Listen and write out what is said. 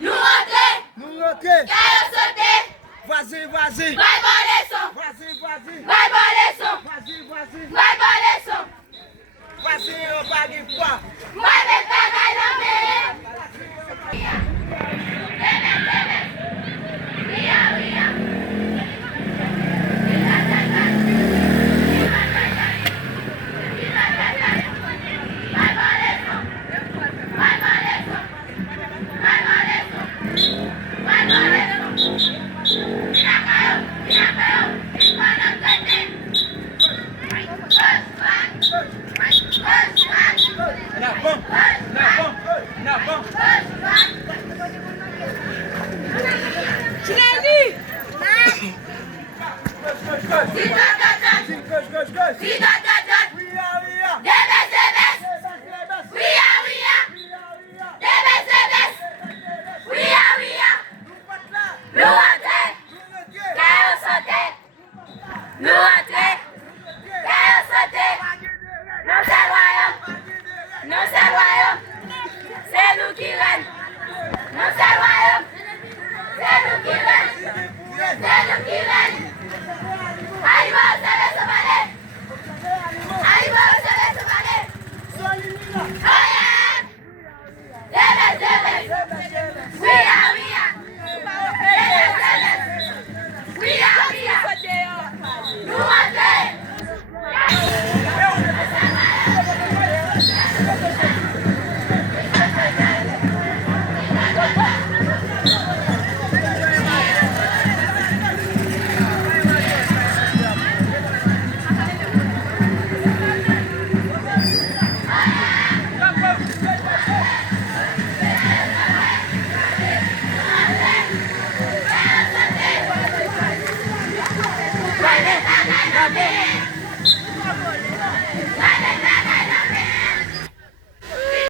nous rentrer, nous rentrer, qu'elle sauter, vas-y, vas-y, bye bye les sons, vas-y, vas-y, bye bye les sons, vas-y, vas-y, bye bye les sons, vas-y, on va dire quoi? bye bye bye la mer. Amen.